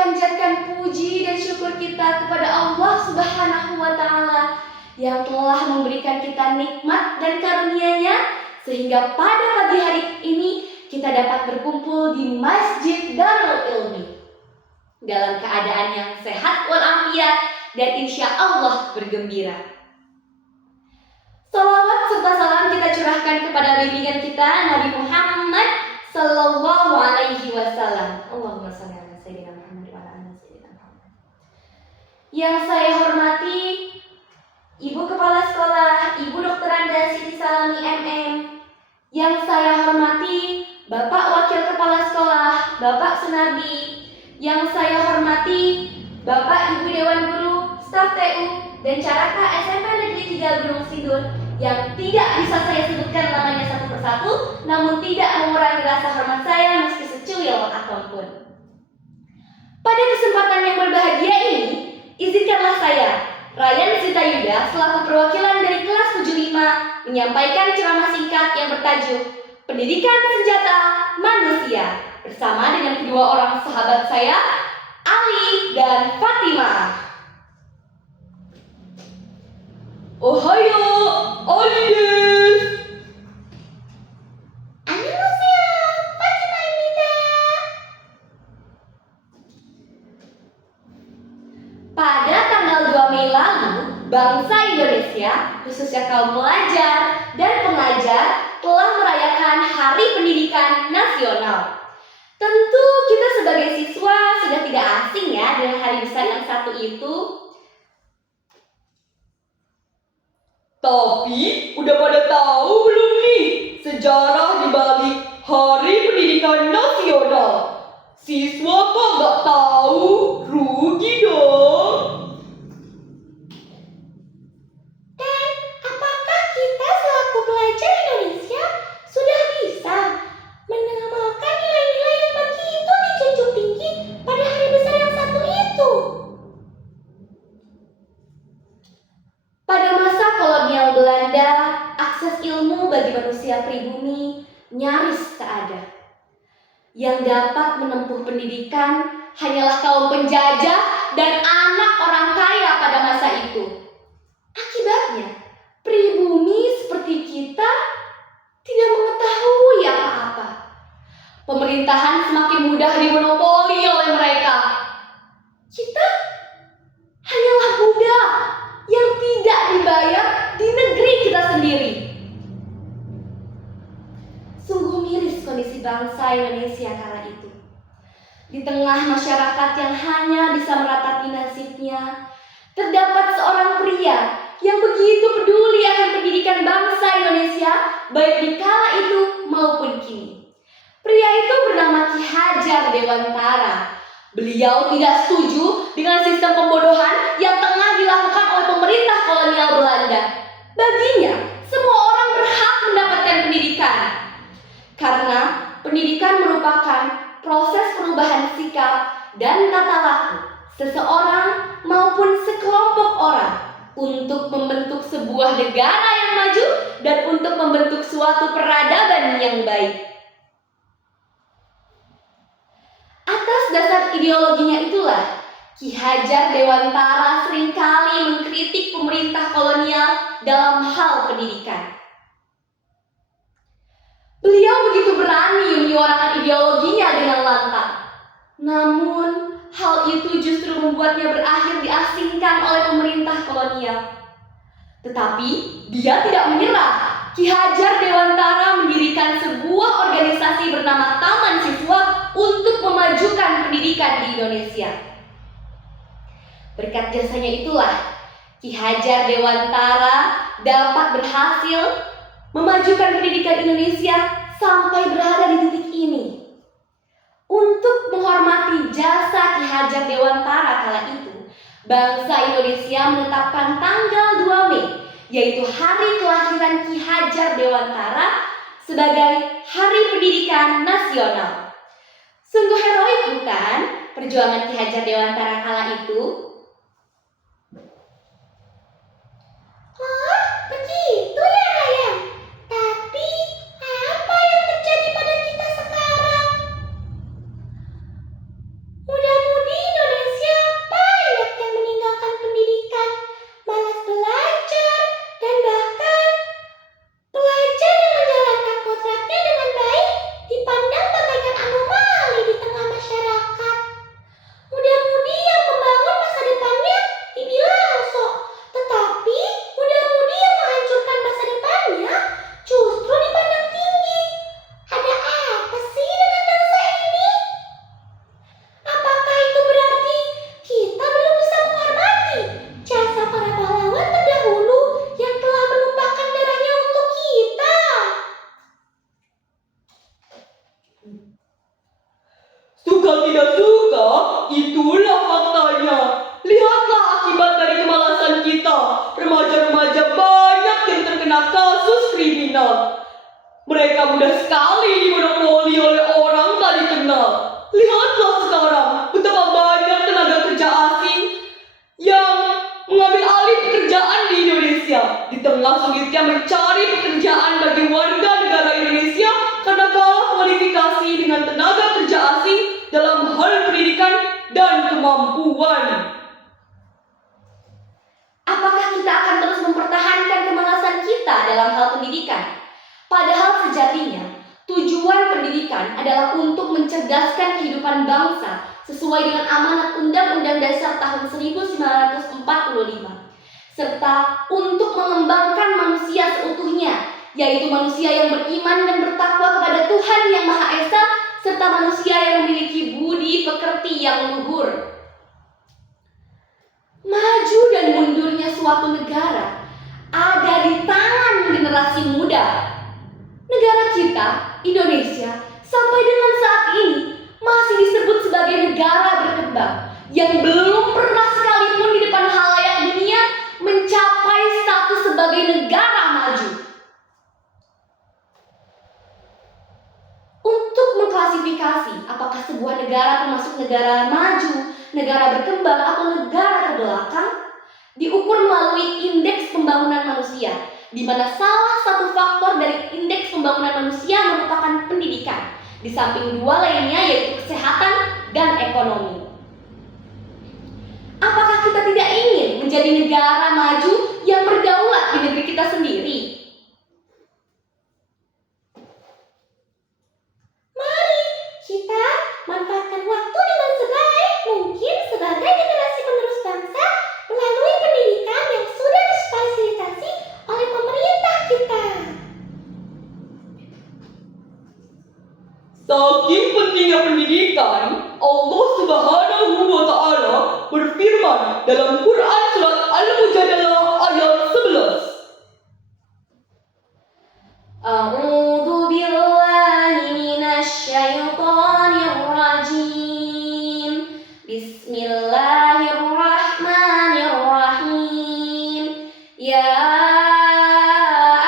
panjatkan puji dan syukur kita kepada Allah Subhanahu wa Ta'ala yang telah memberikan kita nikmat dan karunia-Nya sehingga pada pagi hari ini kita dapat berkumpul di Masjid Darul Ilmi dalam keadaan yang sehat walafiat dan insya Allah bergembira. Salawat serta salam kita curahkan kepada bimbingan kita Nabi Muhammad Sallallahu Alaihi Wasallam. Allahumma shalli ala Sayyidina Muhammad wa ala ali Sayyidina Muhammad. Yang saya hormati Ibu Kepala Sekolah, Ibu Dr. Anda Siti Salami MM. Yang saya hormati Bapak Wakil Kepala Sekolah, Bapak Sunardi. Yang saya hormati Bapak Ibu Dewan Guru, Staf TU, dan Caraka SMP Negeri 3 Gunung Sindur yang tidak bisa saya sebutkan namanya satu persatu, namun tidak mengurangi rasa hormat saya meski secuil apapun. Pada kesempatan yang berbahagia ini, izinkanlah saya, Ryan Zita Yuda, selaku perwakilan dari kelas 75, menyampaikan ceramah singkat yang bertajuk Pendidikan Senjata Manusia bersama dengan kedua orang sahabat saya, Ali dan Fatimah. Ohayo, Ali desu. Annyeonghaseyo, Fatimah-imnida. Pada tanggal 2 Mei lalu, bangsa Indonesia, khususnya kaum pelajar dan pengajar, telah merayakan Hari Pendidikan Nasional. Tentu kita sebagai siswa sudah tidak asing ya dengan hari besar yang satu itu. Tapi udah pada tahu belum nih sejarah dibalik Hari Pendidikan Nasional? Siswa kok gak tahu? Rugi dong. Dan apakah kita selaku pelajar Indonesia sudah bisa mengamalkan nilai-nilai yang begitu dijunjung tinggi pada hari besar yang satu itu? Pada masa kolonial Belanda, akses ilmu bagi manusia pribumi nyaris tak ada. Yang dapat menempuh pendidikan hanyalah kaum penjajah dan anak orang kaya pada masa itu. Akibatnya, pribumi seperti kita tidak mengetahui apa-apa. Pemerintahan semakin mudah dimonopoli oleh mereka. Kita hanyalah budak yang tidak dibayar di negeri kita sendiri. Sungguh miris kondisi bangsa Indonesia kala itu. Di tengah masyarakat yang hanya bisa meratapi nasibnya, terdapat seorang pria yang begitu peduli akan pendidikan bangsa Indonesia, baik di kala itu maupun kini. Pria itu bernama Ki Hajar Dewantara. Beliau tidak setuju dengan sistem pembodohan yang tengah dilakukan oleh pemerintah kolonial Belanda. Baginya, semua orang berhak mendapatkan pendidikan. Karena pendidikan merupakan proses perubahan sikap dan tata laku seseorang maupun sekelompok orang untuk membentuk sebuah negara yang maju dan untuk membentuk suatu peradaban yang baik. Atas dasar ideologinya itulah, Ki Hajar Dewantara seringkali mengkritik pemerintah kolonial dalam hal pendidikan. Beliau begitu berani menyuarakan ideologinya dengan lantang. Namun, hal itu justru membuatnya berakhir diasingkan oleh pemerintah kolonial. Tetapi, dia tidak menyerah. Ki Hajar Dewantara mendirikan sebuah organisasi bernama Taman Siswa untuk memajukan pendidikan di Indonesia. Berkat jasanya itulah, Ki Hajar Dewantara dapat berhasil memajukan pendidikan Indonesia sampai berada di titik ini. Untuk menghormati jasa Ki Hajar Dewantara kala itu, bangsa Indonesia menetapkan tanggal 2 Mei, yaitu hari kelahiran Ki Hajar Dewantara, sebagai Hari Pendidikan Nasional. Sungguh heroik bukan perjuangan Ki Hajar Dewantara kala itu? Oh, begitu ya Ryan. Tapi apa yang terjadi pada kita sekarang? Mudah-mudi pengetahuan. Apakah kita akan terus mempertahankan kemalasan kita dalam hal pendidikan? Padahal sejatinya, tujuan pendidikan adalah untuk mencerdaskan kehidupan bangsa sesuai dengan amanat Undang-Undang Dasar tahun 1945, serta untuk mengembangkan manusia seutuhnya, yaitu manusia yang beriman dan bertakwa kepada Tuhan Yang Maha Esa, serta manusia yang memiliki budi pekerti yang luhur. Maju dan mundurnya suatu negara ada di tangan generasi muda. Negara kita, Indonesia, sampai dengan saat ini masih disebut sebagai negara berkembang yang belum pernah sekalipun di depan halayak dunia mencapai status sebagai negara maju. Untuk mengklasifikasi apakah sebuah negara termasuk negara maju, negara berkembang, atau negara terbelakang, diukur melalui indeks pembangunan manusia, di mana salah satu faktor dari indeks pembangunan manusia merupakan pendidikan, di samping dua lainnya yaitu kesehatan dan ekonomi. Apakah kita tidak ingin menjadi negara maju yang berdaulat di negeri kita sendiri? Mari kita manfaatkan waktu dengan sebaik mungkin sebagai generasi penerus bangsa melalui pendidikan yang sudah difasilitasi oleh pemerintah kita. Saking pentingnya pendidikan, Allah Subhanahu wa Ta'ala berfirman dalam Quran surat Al-Mujadalah ayat 11. A'udzu billahi minasy syaithanir rajim. Bismillahirrahmanirrahim. Ya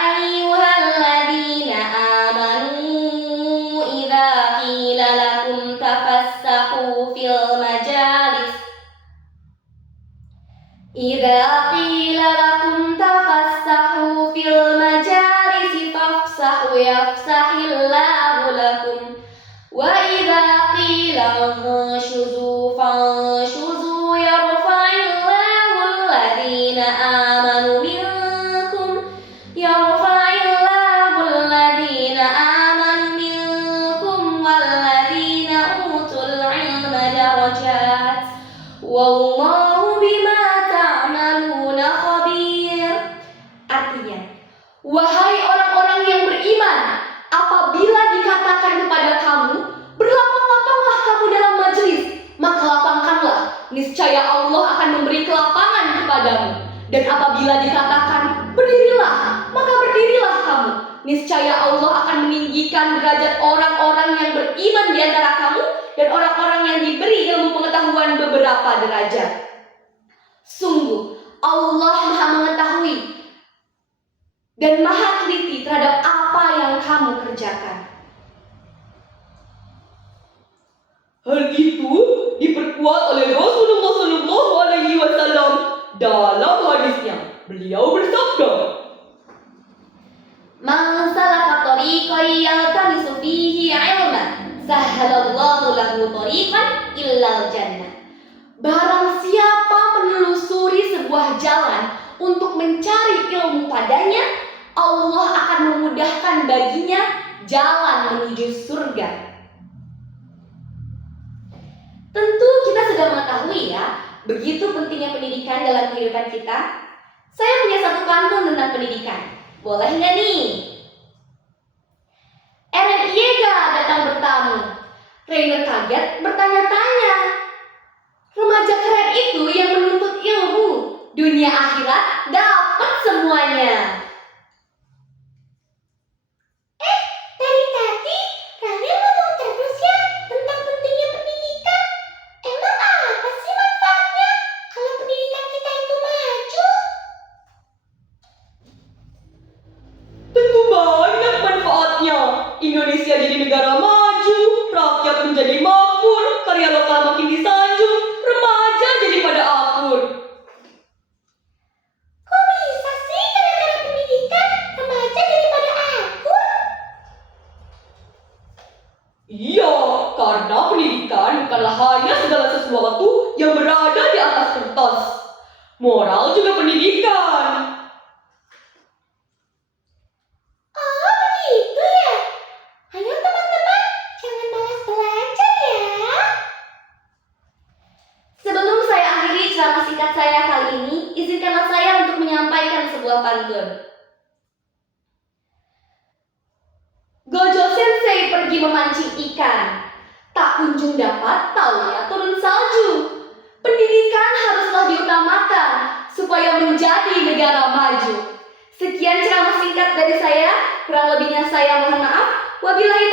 ayyuhalladzina amanu idza qila lakum tafassahu fil majalis yafsahillahu lakum wa idza qila anshuzu fanshuzu yarfa'illahu alladhina amanu minkum walladhina utul ilma darajat wallahu bima ta'maluna khabir. Artinya, wahai orang-orang yang beriman, apabila dikatakan kepada kamu, berlapang-lapanglah kamu dalam majelis, maka lapangkanlah, niscaya Allah akan memberi kelapangan kepadamu. Dan apabila dikatakan, berdirilah, maka berdirilah kamu, niscaya Allah akan meninggikan derajat orang-orang yang beriman di antara kamu dan orang-orang yang diberi ilmu pengetahuan beberapa derajat. Sungguh, Allah Maha mengetahui dan Maha teliti terhadap apa yang kamu kerjakan. Hal itu diperkuat oleh Rasulullah SAW dalam hadisnya. Beliau bersabda, Man salaka tariqan yaltamisu fihi ilman, sahhalallahu lahu tariqan illal jannah. Barang siapa menelusuri sebuah jalan untuk mencari ilmu padanya, Allah akan memudahkan baginya jalan menuju surga. Tentu kita sudah mengetahui ya, begitu pentingnya pendidikan dalam kehidupan kita. Saya punya satu pantun tentang pendidikan. Boleh nggak nih? Eren Iega datang bertamu. Rainer kaget bertanya-tanya. Remaja keren itu yang menuntut ilmu, dunia akhirat dapat semuanya. Dari tadi kalian ngomong terus ya tentang pentingnya pendidikan. Emang apa sih manfaatnya kalau pendidikan kita itu maju? tentu banyak manfaatnya. Indonesia jadi negara maju, rakyat menjadi makmur, karya lokal makin disanjung, remaja jadi pada akur. Kok bisa sih gara-gara pendidikan moral juga pendidikan. Oh, begitu ya. Ayo teman-teman, jangan malas belajar ya. Sebelum saya akhiri ceramah singkat saya kali ini, izinkanlah saya untuk menyampaikan sebuah pantun. Gojo Sensei pergi memancing ikan, tak kunjung dapat taunya turun salju. Pendidikan haruslah diutamakan supaya menjadi negara maju. Sekian ceramah singkat dari saya, kurang lebihnya saya mohon maaf. Wabillahi